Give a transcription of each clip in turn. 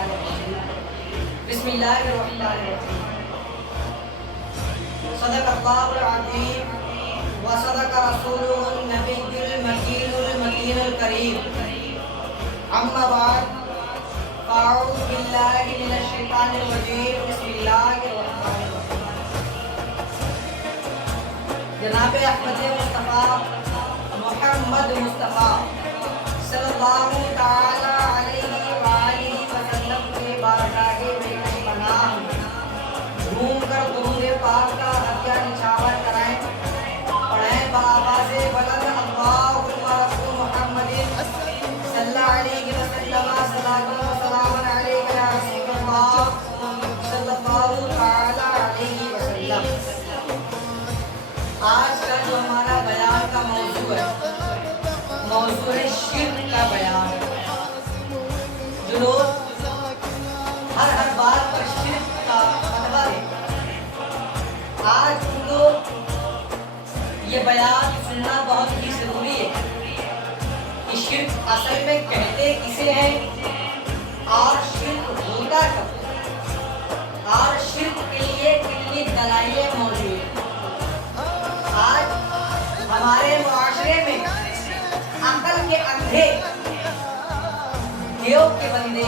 الشیطان الرجیم بسم اللہ الرحمن الرحیم صدق اللہ العظیم وصدق رسولہ النبی المکین الکریم اما بعد فاعوذ باللہ من الشیطان الرجیم بسم اللہ الرحمن الرحیم جناب احمد مصطفیٰ محمد مصطفیٰ صلی اللہ تعالی علیہ وآلہ وسلم کے بارگاہ میں پناہ گھوم کر درود پاک کا ہدیہ نچھاور کرائیں، پڑھیں بآواز بلند اللہم رب محمد صلی اللہ علیہ وسلم صلاۃ و سلام علیک یا رسول اللہ صلی اللہ تعالی علیہ وسلم۔ آج کا جو ہمارا بیان کا موضوع ہے، موضوع شرک کا بیان ہے۔ جو لوگ ہر بات پر شرک کا فتویٰ دیتے ہیں، آج ان کو یہ بیان سننا بہت ہی ضروری ہے کہ شرک اصل میں کہتے کسے ہیں اور شرک ہوتا کب ہے اور شرک کے لیے کتنی دلائلیں موجود ہیں۔ آج ہمارے معاشرے میں عقل کے اندھے، دیو کے بندے،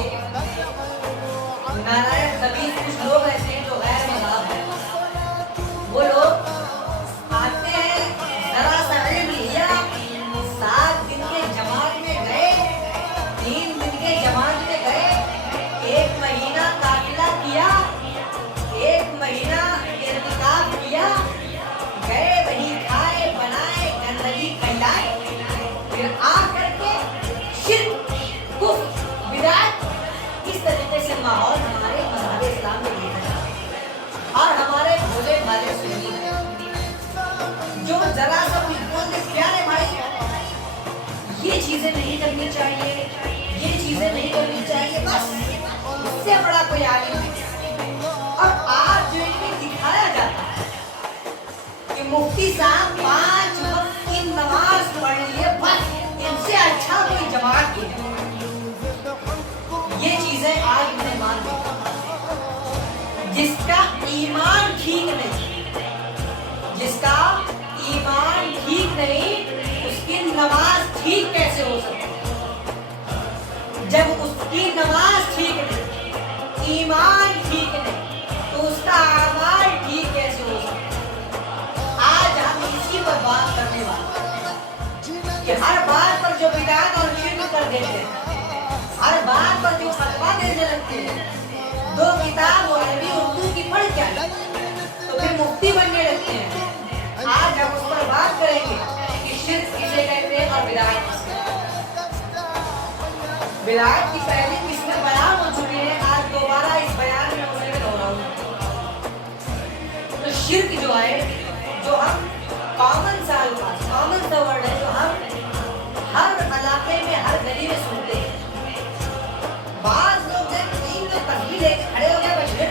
نارائن خبیث کچھ لوگ ایسے ہیں جو غیر مذہب ہیں، وہ لوگ آتے ہیں، ذرا سا علم لیا، 7 دن کے جماعت میں گئے، 3 دن کے جماعت میں گئے، 1 مہینہ قافلہ کیا، 1 مہینہ اعتکاف کیا، گئے وہیں کھائے بنائے گندگی پھیلائے، پھر آ کر کے شرک کفر بدعت اس طریقے سے ماحول ہمارے مذہب اسلام میں دیکھا جاتا ہے۔ اور ہمارے بھولے بھالے سنی ہیں جو ذرا سا کچھ بولتے پیارے بھائی یہ چیزیں نہیں کرنی چاہیے، یہ چیزیں نہیں کرنی چاہیے، بس اس سے بڑا کوئی عالم نہیں۔ اور آج جو انہیں دکھایا جاتا ہے کہ مفتی صاحب 5 وقت کی نماز پڑھ لیے، بس ان سے اچھا کوئی جماعت نہیں۔ یہ چیزیں آج انہیں مان دی۔ جس کا ایمان ٹھیک نہیں، جس کا ایمان ٹھیک نہیں، اس کی نماز ٹھیک کیسے ہو سکتی؟ جب اس کی نماز ٹھیک نہیں، ایمان ٹھیک نہیں، تو اس کا اعمال ٹھیک کیسے ہو سکتا؟ آج ہم اسی پر بات کرنے والے ہیں کہ ہر بات پر جو بدعت اور شرک کر دیتے ہیں، ہر بات پر جو فتویٰ دینے لگتے ہیں، 2 کتاب وہ عربی اردو کی پڑھ کے تو پھر مفتی بننے لگتے ہیں۔ آج ہم اس پر بات کریں گے کہ شرک کسے کہتے ہیں اور بدعت کسے کہتے ہیں۔ بدعت کی پہلی قسمیں بیان ہو چکی ہیں، آج دوبارہ اس بیان میں اسے دہراؤں گا۔ تو شرک جو ہے، جو ہم کامن سا الفاظ، کامن سا ورڈ ہے، جو ہم ہر علاقے میں، ہر گلی میں سنتے ہیں۔ بعض لوگ جب دین میں تسبیح لے کے کھڑے ہو گئے بچے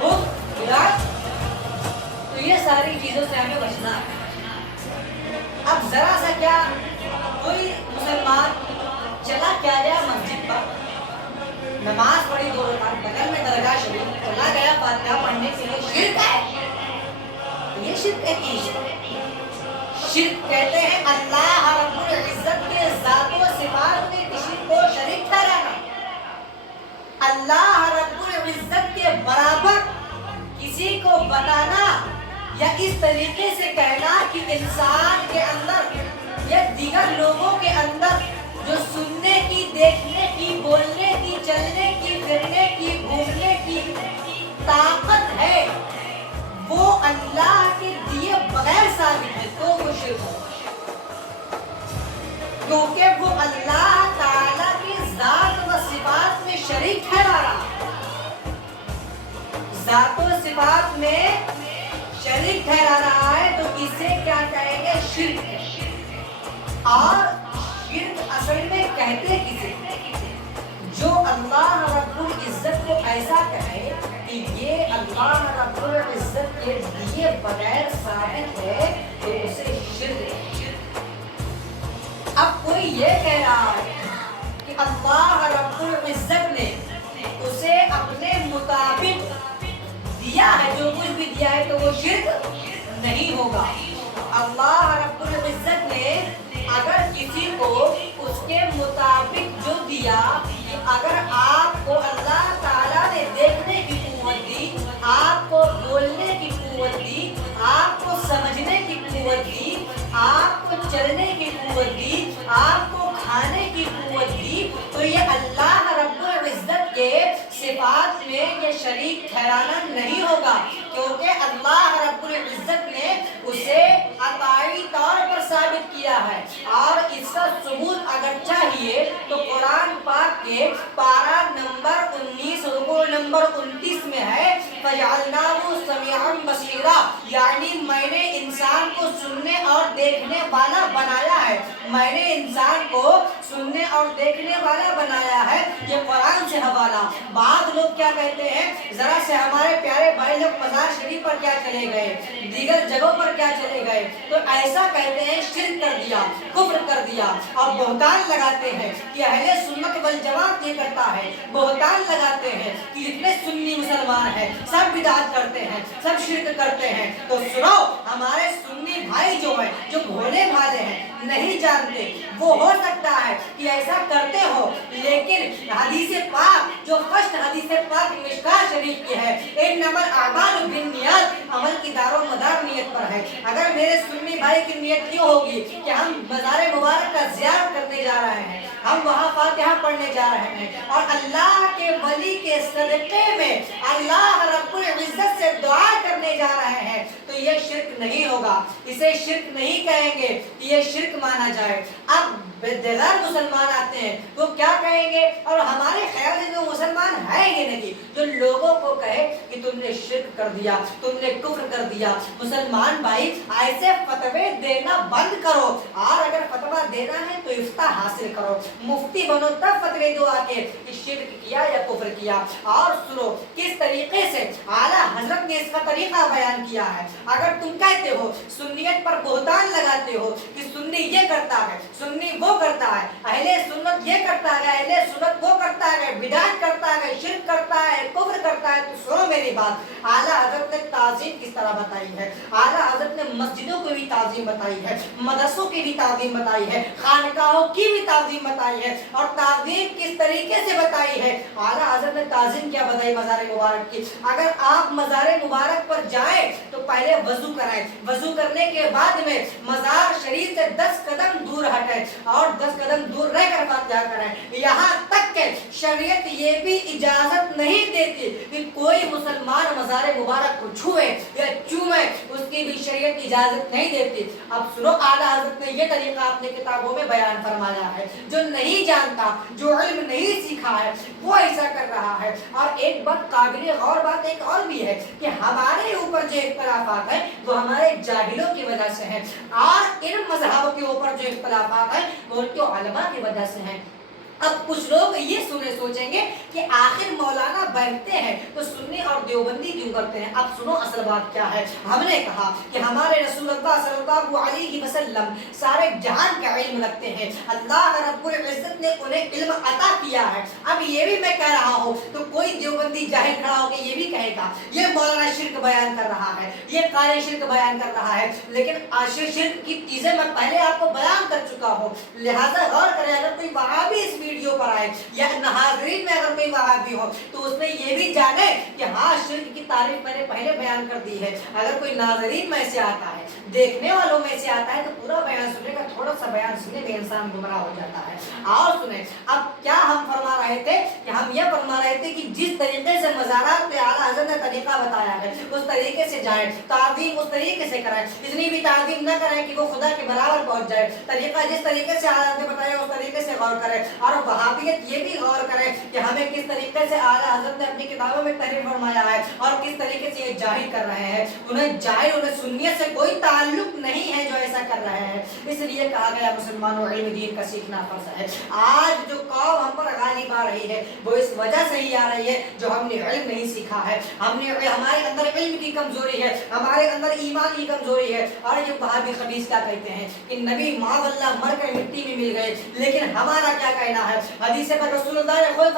وہ بدعت، تو یہ ساری چیزوں سے ہمیں بچنا ہے۔ اب ذرا سا کیا کوئی مسلمان چلا کیا جائے مسجد پر، نماز پڑھی 2 رکعت، بغل میں درگاہ شریف، چلا گیا فاتحہ پڑھنے کے لیے، شرک ہے؟ یہ شرک ہے کہ شرک کہتے ہیں اللہ رب العزت کے ذات و صفات میں کسی کو شریک ٹھہرانا، اللہ رب العزت کے برابر کسی کو بتانا، یا اس طریقے سے کہنا کہ انسان کے اندر یا دیگر لوگوں کے اندر جو سننے کی، دیکھنے کی، بولنے کی، چلنے کی، پھرنے کی، گھومنے کی طاقت ہے، وہ اللہ کے دیے بغیر ثابت ہے، تو وہ شرک ہے، کیونکہ وہ اللہ تعالیٰ کی ذات و صفات میں شریک ٹھہرا رہا ہے۔ ذات و صفات میں شریک ٹھہرا رہا ہے تو اسے کیا کہیں گے؟ شرک ہے۔ اور شرک اصل میں کہتے کسے؟ جو اللہ رب العزت کو ایسا کہے کہ یہ اللہ رب العزت کے دیے بغیر ثابت ہے، تو اسے شرک ہے۔ اب کوئی یہ کہہ رہا ہے کہ اللہ رب العزت نے اسے होगा। अल्लाह रब्बुल इज्जत ने अगर किसी को उसके मुताबिक जो दिया, कि अगर आपको अल्लाह ताला ने देखने की कुव्वत दी, आपको बोलने की कुव्वत दी, आपको समझने की कुव्वत दी, आपको चलने की कुव्वत दी, आपको खाने की कुव्वत दी, तो ये अल्लाह रब्बुल इज्जत के सिफात में ये शरीक ठहराना नहीं होगा, क्योंकि अल्लाह रब्बुल इज्जत ने उसे अताई तौर पर साबित किया है। और इसका सबूत अगर चाहिए तो कुरान पाक के पारा नंबर 19 रुकू नंबर 29 में है, फजअलनाहु समीअन बसीरा, यानी मैंने इंसान को सुनने और देखने वाला बनाया है। मैंने इंसान को सुनने और देखने वाला बनाया है, ये कुरान से हवाला। बाद लोग क्या कहते हैं, जरा से हमारे प्यारे भाई लोग मजार शरीफ पर क्या चले गए, दीगर जगहों पर क्या चले गए, तो ऐसा कहते हैं शिर्क कर दिया, कुफ्र कर दिया, और बोहतान लगाते हैं कि अहले सुन्नत वल जमात ये करता है। बोहतान लगाते हैं कि जितने सुन्नी मुसलमान हैं सब बिदअत करते हैं, सब शिर्क करते हैं। तो सुनो, हमारे सुन्नी भाई जो है, जो भोले भाले हैं, नहीं जानते, वो हो सकता है कि ऐसा करते हो, लेकिन हदीस पाक जो फर्स्ट हदीस पाक मिशकात शरीफ की है, इन्नमल अअमालु बिन्नियात, अमल की दारो मदार नियत पर है। अगर मेरे सुन्नी भाई की नियत ये होगी कि हम मज़ार मुबारक का ज़ियारत करने जा रहे हैं, हम वहाँ फातिहा पढ़ने जा रहे हैं और अल्लाह के वली के सदक़े में अल्लाह रब्बुल इज्जत से दुआ करने जा रहे हैं, तो ये शिर्क नहीं होगा, इसे शिर्क नहीं कहेंगे, ये शिर्क माना जाए। अब बेदगार मुसलमान आते हैं वो क्या कहेंगे, और हमारे ख्याल से जो मुसलमान है ये नहीं, जो लोगों को कहे कि तुमने शिर्क कर दिया, तुमने कुफ्र कर दिया। मुसलमान भाई ऐसे फतवे देना बंद करो, और अगर फतवा देना है तो इफ्ता हासिल करो, मुफ्ती बनो तब फतवे दो आके कि शिर्क किया या कुफ्र किया। और सुनो किस तरीके से आला हजरत ने इसका तरीका बयान किया है। अगर तुम कहते हो सुन्नियत पर बोहतान लगाते हो कि सुन्नी ये करता है, सुन्नी वो करता है, अहले सुन्नत ये करता है, अहले सुन्नत वो करता है, बिदअत करता है, शिर्क करता है, कुफ्र करता है, तो सुनो मेरी बात, आला हजरत ने ताज़ीम किस तरह बताई है। आला हजरत ने मस्जिदों की भी ताज़ीम बताई है, मदरसों की भी ताज़ीम बताई है, खानकाहों की भी ताज़ीम बताई है, और ताज़ीम किस तरीके से बताई है। आला हजरत ने ताज़ीम क्या बताई मज़ार मुबारक की। अगर आप मज़ार मुबारक पर जाएं तो पहले वजू कराएं, वजू करने के बाद में मज़ार शरीफ से 10 कदम दूर हटें और 10 कदम दूर रहकर फातिहा करें। यहाँ तक के शरीयत ये भी इजाजत नहीं देती कि कोई मुसलमान मज़ार मुबारक को छुए या चूमे, उसकी भी शरीयत इजाजत नहीं देती। अब सुनो, आला हजरत ने ये तरीका अपने किताबों में बयान फरमाया है। जो नहीं जानता, जो इल्म नहीं सीखा है, वो ऐसा कर रहा है। और एक बात काबिल गौर बात एक और भी है कि हमारे ऊपर जो इख्तिलाफात है वो हमारे जाहिलों की वजह से है, और इन मजहबों के ऊपर जो इख्तिलाफात है वो उनके उलमा की वजह से है। अब कुछ लोग ये सोचेंगे कि आखिर मौलाना बैठते हैं तो सुन्नी और देवबंदी क्यों करते हैं। अब सुनो असल बात क्या है। हमने कहा कि हमारे रसूलुल्लाह सल्लल्लाहु अलैहि वसल्लम सारे जहान का इल्म रखते हैं, अल्लाह रब्बुल इज्जत ने उन्हें इल्म अता किया है। अब ये भी मैं कह रहा हूँ तो कोई देवबंदी जाहिल खड़ा होकर ये भी कहेगा ये मौलाना शिर्क बयान कर रहा है, ये कारी शिर्क बयान कर रहा है, लेकिन आशिर शिर्क की चीजें मैं पहले आपको बयान कर चुका हूँ। लिहाजा गौर करें, अगर कोई वहाबी इस वीडियो पर आए या नाज़रीन में अगर कोई वहाबी हो तो उसमें ये भी जाने कि हाँ शिर्क की तारीफ मैंने पहले बयान कर दी है। अगर कोई नाज़रीन में से आता है, देखने वालों में से आता है, तो पूरा बयान सुनेगा, थोड़ा सा बयान सुनने में इंसान गुमराह हो जाता है। और सुने, अब क्या हम फरमा रहे थे कि हम ये फरमा रहे थे कि जिस तरीके से मज़ारात पे आला हज़रत ने तरीका बताया है उस तरीके से जाए, ताज़ीम उस तरीके से कराएं, इतनी भी ताज़ीम न करें कि वो खुदा के बराबर पहुंच जाए। तरीका जिस तरीके से आला हज़रत ने बताया उस तरीके से गौर करें, और वहाबियत ये भी गौर करें कि हमें किस तरीके से आला हज़रत ने अपनी किताबों में तहरीर फरमाया है और किस तरीके से ये जाहिर कर रहे हैं। उन्हें जाहिर, उन्हें सुन्नियत से कोई ताल्लुक नहीं है जो ऐसा कर रहे हैं। इसलिए कहा गया मुसलमानों इल्म दीन का सीखना फर्ज है। आज जो कौम हम पर गालिब आ रही है वो इस वजह से ही आ रही है जो हमने इल्म नहीं सीखा है, हमारे अंदर इल्म की कमजोरी है, हमारे अंदर ईमान की कमजोरी है। और ये वहाबी खबीस क्या कहते हैं कि नबी माज़अल्लाह मर कर मिट्टी में मिल गए, लेकिन हमारा क्या कहना है। हदीस पर रसूलुल्लाह ने खुद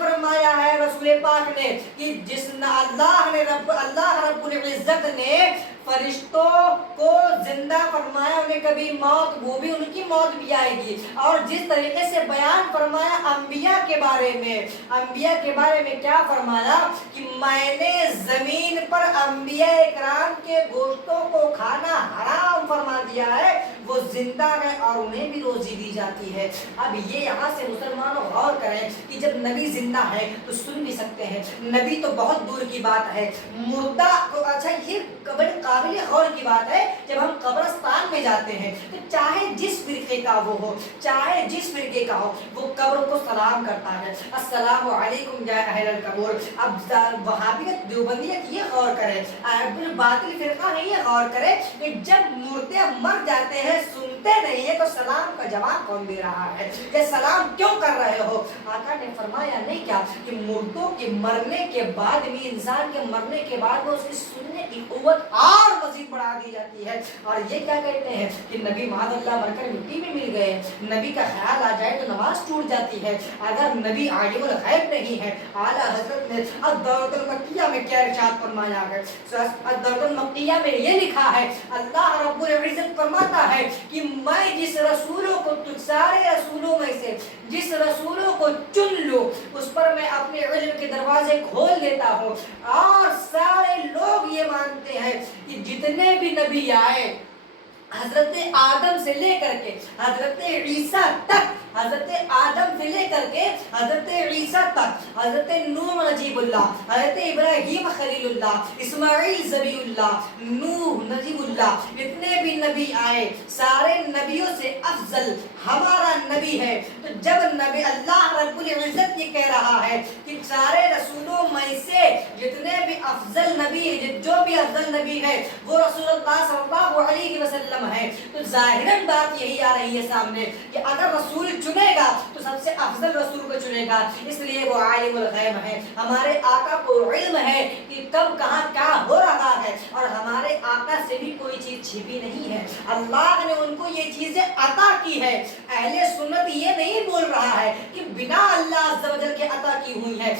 फरमाया है रसूल पाक ने कि जिस अल्लाह रब्बुल इज्जत ने फरिश्तों को जिंदा फरमाया, उन्हें कभी मौत, वो भी उनकी मौत भी आएगी। और जिस तरीके से बयान फरमाया अंबिया के बारे में, अंबिया के बारे में क्या फरमाया कि मैंने जमीन पर अंबिया इकराम के गोश्तों को खाना हराम फरमा दिया है, वो जिंदा है और उन्हें भी रोजी दी जाती है। अब ये यहाँ से मुसलमानों गौर करें कि जब नबी जिंदा है तो सुन भी सकते हैं, नबी तो बहुत दूर की बात है, मुर्दा को, अच्छा ये बड़े काबिल गौर की बात है, जब हम कब्रिस्तान में जाते हैं तो चाहे जिस फिरके का वो हो, चाहे जिस फिरके का हो, वो कब्र को सलाम करता है, अस्सलामु अलैकुम या अहलल कब्र। अब वहाबियत देवबंदियत ये गौर करे, बातिल फिरका नहीं ये गौर करे कि जब मुर्दे मर जाते हैं सुनते नहीं है तो सलाम का जवाब कौन दे रहा है, ये सलाम क्यों कर रहे हो? आका ने फरमाया नहीं क्या कि मुर्दों के मरने के बाद भी, इंसान के मरने के बाद में उसकी सुनने की कुव्वत और मजीद बढ़ा दी जाती है। और ये क्या कहते हैं कि नबी मादअल्लाह मरकर मिट्टी में मिल गए, नबी का ख्याल आ जाए तो नमाज टूट जाती है। अगर नबी आलिमुल गैब नहीं है, आला हजरत ने अद-दौरतुल मक्किया में क्या इरशाद फरमाया है, अद-दौरतुल मक्किया में ये लिखा है, अल्लाह रब्बुल इज्जत फरमाता है कि मैं जिस रसूलों को, तुझ सारे रसूलों में से जिस रसूलों को चुन लो उस पर मैं अपने इल्म के दरवाजे खोल देता हूँ। और सारे लोग ये मानते हैं कि जितने भी नबी आए हजरत आदम से लेकर के हजरत ईसा तक, हजरत आदम से लेकर के हजरत ईसा तक, हजरत नूह नजीबुल्लाह, हजरत इब्राहीम खलीलुल्लाह, इस्माइल ज़बीउल्लाह, नूह नजीबुल्लाह, जितने भी नबी आए सारे नबियों से अफजल हमारा नबी है। तो जब नबी अल्लाह रब्बुल इज्जत ये कह रहा है कि सारे रसूलों में से जितने भी अफजल नबी, जो भी अफजल नबी है वो रसूलुल्लाह सल्लल्लाहु अलैहि वसल्लम है, तो जाहिरन बात यही आ रही है सामने कि अगर रसूल चुनेगा तो सबसे अफजल रसूल को चुनेगा, इसलिए वो आलिमुल गैब है। हमारे आका को इल्म है कि कब कहाँ क्या हो रहा है, और हमारे आका से भी कोई चीज छिपी नहीं है, अल्लाह ने उनको ये चीजें अता की है। अहले सुन्नत ये नहीं बोल रहा है कि बिना अल्लाह अज़्ज़ व जल के अता की हुई है,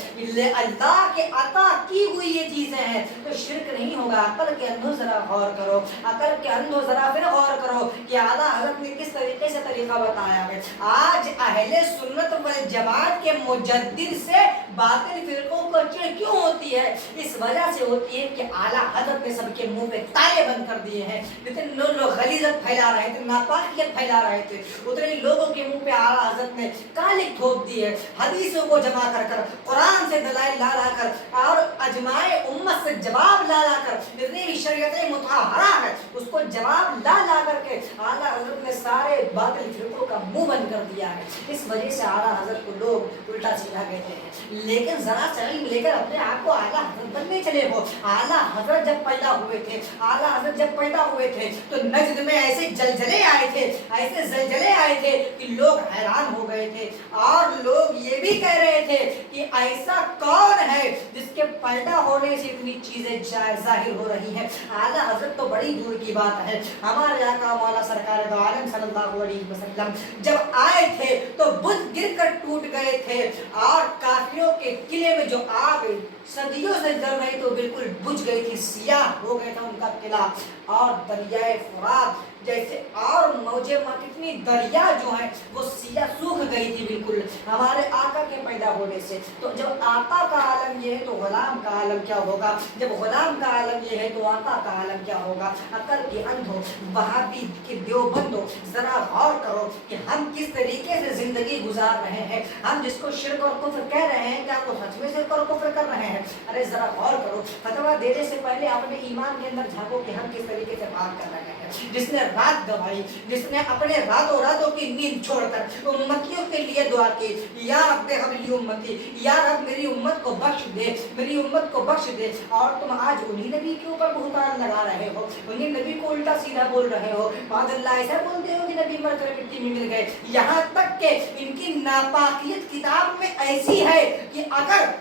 अल्लाह के अता की हुई ये चीजें हैं तो शिर्क नहीं होगा। अकल के अंधों जरा गौर करो, अकल के अंधों जरा फिर गौर करो कि आला हज़रत ने किस तरीके से तरीका बताया है। आज अहले सुन्नत वल जमात के मुजद्दिद से बातिल फिरकों को चिढ़ क्यों होती है? इस वजह से होती है कि आला हज़रत ने सबके मुंह पे ताले बंद कर दिए हैं। जितने लोग गलीज़त फैला रहे थे, नापाकियत फैला रहे थे, उतने लोगों के मुंह पे आला हज़रत ने कालिक ठोक दी है। हदीसों को जमा कर कर, कुरान से दलाइल ला ला कर और अजमाए उम्मत से जवाब ला ला कर, जितनी भी शरीयत मुतहरा है उसको जवाब ला ला करके आला हज़रत ने सारे बातिल फिरकों का मुंह बंद कर दिया है। इस वजह से आला हज़रत को लोग उल्टा सीधा कहते हैं। लेकिन जरा सा इल्म लेकर अपने आप को आला हज़रत बनने चले हो। आला हज़रत जब पैदा हुए थे, आला हज़रत जब पैदा हुए थे तो नजद में ऐसे जलजले आए थे, ऐसे जलजले आए थे कि लोग हैरान हो गए थे, और लोग ये भी कह रहे थे कि ऐसा कौन है जिसके पैदा होने से इतनी चीजें जाहिर हो रही हैं। आला हज़रत तो बड़ी दूर की बात है, हमारे आका मौला सरकार दो आलम सल्लल्लाहु अलैहि वसल्लम जब आए थे तो बुत गिरकर टूट गए थे, और काफिरों के किले में जो आग सदियों से जल रही तो बिल्कुल बुझ गई थी, सियाह हो गया था उनका किला। और दरियाए फुरात जैसे और मौजे कितनी दरिया जो है वो सिया सूख गई थी बिल्कुल हमारे आका के पैदा होने से। तो जब आका का आलम ये है तो गुलाम का आलम क्या होगा, जब गुलाम का आलम ये है तो आका का आलम क्या होगा। अकल के अंधो, वहाबी के देवबंदो, जरा गौर करो कि हम किस तरीके से जिंदगी गुजार रहे हैं। हम जिसको शिर्क और कुफ्र कह रहे हैं क्या वो सच में शिर्क और कुफ्र कर रहे हैं? अरे जरा गौर करो, फतवा देने से पहले अपने ईमान के अंदर झांको कि हम किस तरीके से बात कर रहे हैं। जिसने रात गवाई, जिसने अपने रातों की नींद छोड़कर उम्मतियों के लिए दुआ की, या रब्बे हबली उम्मती, या रब मेरी उम्मत को बख्श दे, मेरी उम्मत को बख्श दे, और तुम आज उन्हीं नबी के ऊपर बहुतान लगा रहे हो, उन्हीं नबी को उल्टा सीधा बोल रहे हो। मादअल्लाह ऐसा बोलते हो कि नबी मरकर मिट्टी में मिल गए, यहाँ तक के इनकी नापाकियत किताब में ऐसी है कि अगर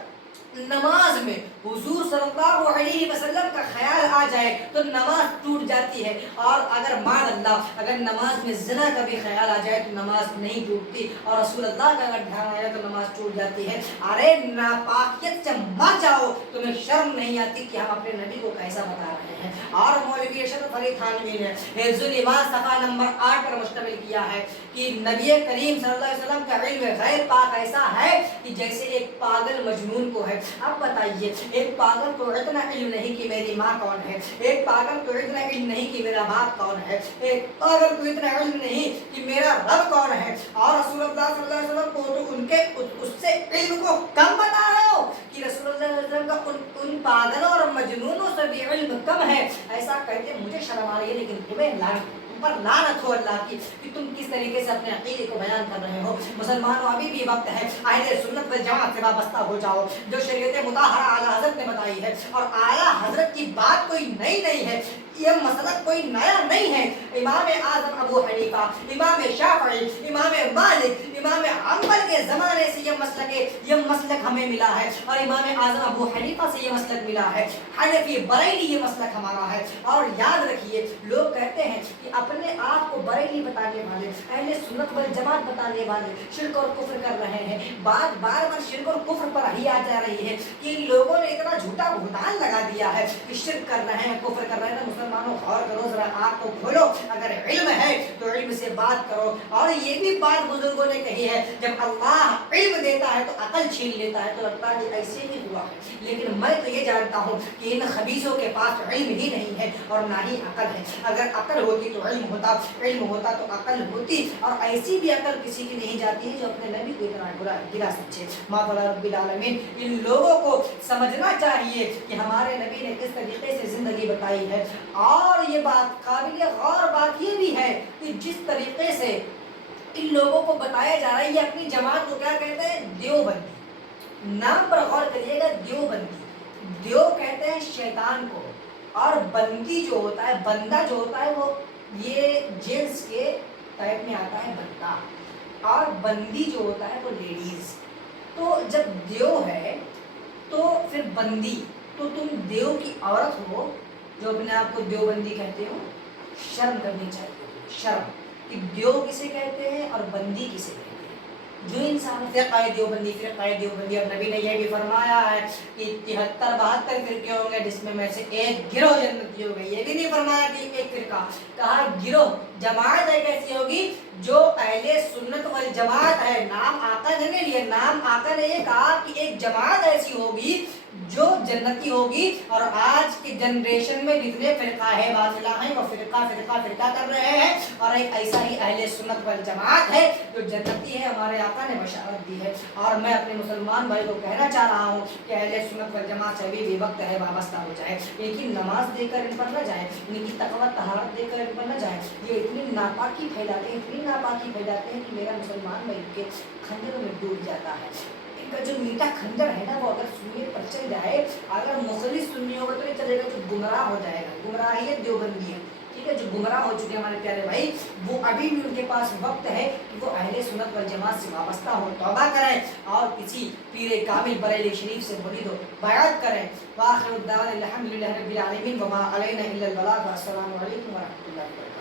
نماز میں حضور صلی اللہ علیہ وسلم کا خیال آ جائے تو نماز ٹوٹ جاتی ہے، اور اگر معاذ اللہ اگر نماز میں زنا کا بھی خیال آ جائے تو نماز نہیں ٹوٹتی، اور رسول اللہ کا اگر دھیان آئے تو نماز ٹوٹ جاتی ہے۔ ارے ناپاکیت سے مر جاؤ، تمہیں شرم نہیں آتی کہ ہم اپنے نبی کو کیسا بتا رہے ہیں؟ اور مولوی اشرف علی تھانوی نے حفظ الایمان صفحہ نمبر 8 پر مشتمل کیا ہے کہ نبی کریم صلی اللہ علیہ وسلم کا علم غیر پاک ایسا ہے کہ جیسے ایک پاگل مجنون کو ہے۔ اب بتائیے، ایک پاگل کو اتنا علم نہیں کہ میری ماں کون ہے، ایک پاگل کو اتنا علم نہیں کہ میرا باپ کون ہے، ایک پاگل کو اتنا علم نہیں کہ میرا رب کون ہے، اور رسول اللہ صلی اللہ علیہ وسلم کو تو ان کے اس سے علم کو کم بتا رہے ہو کہ رسول اللہ علیہ وسلم کا ان پاگلوں اور مجنونوں سے بھی علم کم ہے۔ ایسا کہتے مجھے شرم آ رہی ہے، لیکن تمہیں پر لعنت ہو اللہ کی کہ تم کس طریقے سے اپنے عقیدے کو بیان کر رہے ہو۔ مسلمانوں ابھی بھی وقت ہے، اہل سنت والجماعت سے وابستہ ہو جاؤ، جو شریعت مطہرہ اعلیٰ حضرت نے بتائی ہے، اور اعلیٰ حضرت کی بات کوئی نئی نہیں ہے، یہ مسلک کوئی نیا نہیں ہے۔ امام اعظم ابو حنیفہ، امام شافعی، امام مالک، امام حنبل کے زمانے سے یہ مسلک ہمیں ملا ہے، اور امام اعظم ابو حنیفہ سے یہ مسلک ملا ہے۔ حنفی بریلی یہ مسلک ہمارا ہے۔ اور یاد رکھیے، لوگ کہتے ہیں کہ اپنے آپ کو بریلی بتانے والے، اہل سنت والجماعت بتانے والے شرک اور کفر کر رہے ہیں۔ بار بار شرک اور کفر پر ہی آ جا رہی ہے کہ لوگوں نے اتنا جھوٹا بہتان لگا دیا ہے کہ شرک کر رہے ہیں، کفر کر رہے ہیں۔ مسلمانوں غور کرو، ذرا آنکھ کو کھولو، اگر علم ہے تو علم سے بات کرو۔ اور یہ بھی بات بزرگوں نے کہی ہے، جب اللہ علم دیتا ہے تو عقل چھین لیتا ہے، تو لگتا ہے کہ ایسے ہی ہوا ہے۔ لیکن میں تو یہ جانتا ہوں کہ ان خبیثوں کے پاس علم ہی نہیں ہے اور نہ ہی عقل ہے۔ اگر عقل ہوتی تو علم ہوتا، علم ہوتا تو عقل ہوتی، اور ایسی بھی عقل کسی کی نہیں جاتی ہے جو اپنے نبی کو اتنا گرا سچے۔ مولا رب العالمین ان لوگوں کو سمجھنا چاہیے کہ ہمارے نبی نے کس طریقے سے زندگی بتائی ہے، اور یہ بات قابل غور بات یہ بھی ہے کہ جس طریقے سے ان لوگوں کو بتایا جا رہا ہے، یہ اپنی جماعت کو کیا کہتے ہیں؟ دیوبندی۔ نام پر غور کریے گا، دیوبندی۔ دیو کہتے ہیں شیطان کو، اور بندی جو ہوتا ہے، بندہ جو ہوتا ہے، وہ یہ جینس کے ٹائپ میں آتا ہے بندہ، اور بندی جو ہوتا ہے وہ لیڈیز۔ تو جب دیو ہے تو پھر بندی، تو تم دیو کی عورت ہو جو اپنے آپ کو دیوبندی کہتے ہو، شرم کرنی چاہیے، شرم کہ دیو کسے کہتے ہیں اور بندی کسے کہتے ہیں۔ جو انسان فرقہ دیوبندی، اور نبی نے یہ بھی فرمایا ہے کہ 73-72 فرقے ہوں گے جس میں سے ایک گروہ جنتی ہوگی۔ یہ بھی نہیں فرمایا کہ ایک فرقہ، کہا گروہ، جماعت ایک ایسی ہوگی جو اہل سنت والجماعت ہے۔ نام آقا نے نہیں لیا، نام آقا نے یہ کہا کہ ایک جماعت ایسی ہوگی جو جنتی ہوگی، اور آج کی جنریشن میں جتنے فرقہ ہے باطلہ ہیں وہ فرقہ کر رہے ہیں، اور ایک ایسا ہی اہل سنت والجماعت ہے جو جنتی ہے۔ ہمارے آقا نے بشارت دی ہے، اور میں اپنے مسلمان بھائی کو کہنا چاہ رہا ہوں کہ اہل سنت والجماعت سے بھی وقت ہے وابستہ ہو جائے، لیکن نماز دے کر ان پر نہ جائے، ان کی تقویٰ طہارت دے کر ان پر نہ جائے۔ یہ اتنی ناپاکی پھیلاتے ہیں کہ میرا مسلمان بھائی کے خنجروں میں ڈوب جاتا ہے۔ ان کا جو میٹھا خنجر ہے نا، وہ اگر سنیت پر چل جائے، اگر مخلص سنی ہوگا تو نہیں چلے گا، جو گمراہ ہو جائے گا۔ گمراہیت دیوبندی ہے، ٹھیک ہے، جو گمراہ ہو چکے ہمارے پیارے بھائی، وہ ابھی بھی ان کے پاس وقت ہے کہ وہ اہل سنت والجماعت سے وابستہ ہو، توبہ کریں، اور کسی پیر کامل بریلی شریف سے مرید ہو بیعت کریں۔ وآخر الدعوانا الحمدللہ رب العالمین، وما علینا الا البلاغ۔ السلام علیکم ورحمۃ اللہ وبرکاتہ۔